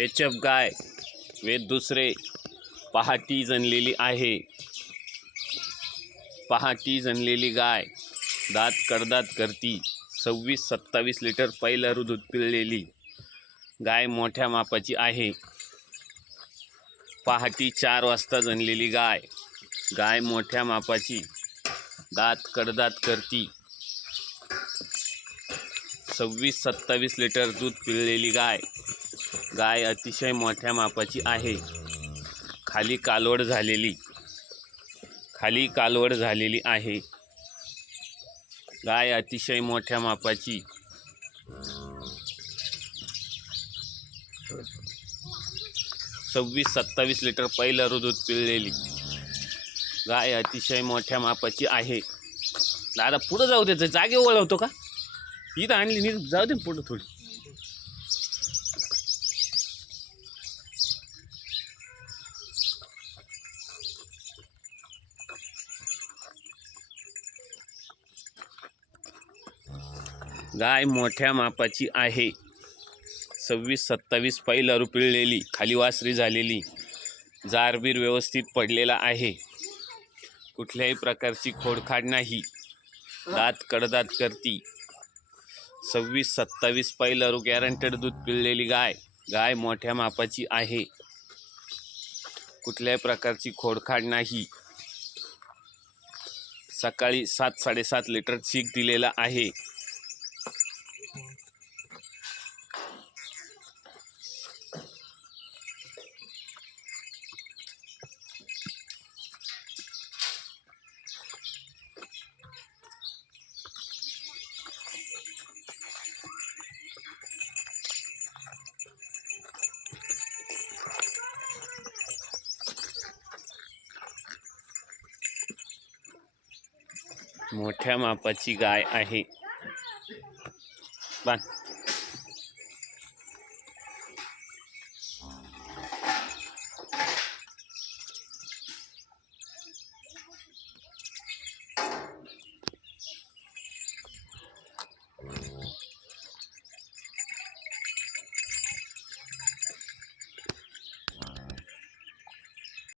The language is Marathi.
एच एफ गाय वेद दुसरे पहाटी जनलेली आहे. पहाटी जनलेली गाय दात कडदात करती. सव्वीस सत्तावीस लिटर पहिलं दूध पिळलेली गाय मोठ्या मापाची आहे. पहाटी चार वाजता जनलेली गाय. गाय मोठ्या मापाची दात कडदात करती. सव्वीस सत्तावीस लिटर दूध पिळलेली गाय. गाय अतिशय मोठ्या मापाची आहे. खाली कालवड झालेली. खाली कालवड झालेली आहे. गाय अतिशय मोठ्या मापाची. सव्वीस सत्तावीस लिटर पहिलं दूध पिळलेली. गाय अतिशय मोठ्या मापाची आहे. दादा पुढं जाऊ द्यायचं जागे ओळवतो का? इथं आणली नी जाऊ दे पुढं थोडी. गाय मोठ्या मापाची आहे. सव्वीस सत्तावीस पहिलं पिळलेली खाली वासरी झालेली जारबीर व्यवस्थित पडलेला आहे. कुठल्याही प्रकारची खोडखाड नाही. दात कडदात करती. सव्वीस सत्तावीस पहिलं गॅरंटेड दूध पिळलेली गाय गाय मोठ्या मापाची आहे. कुठल्याही प्रकारची खोडखाड नाही. सकाळी सात साडेसात लिटर चीक दिलेला आहे. मोठ्या मापाची गाय आहे. बांध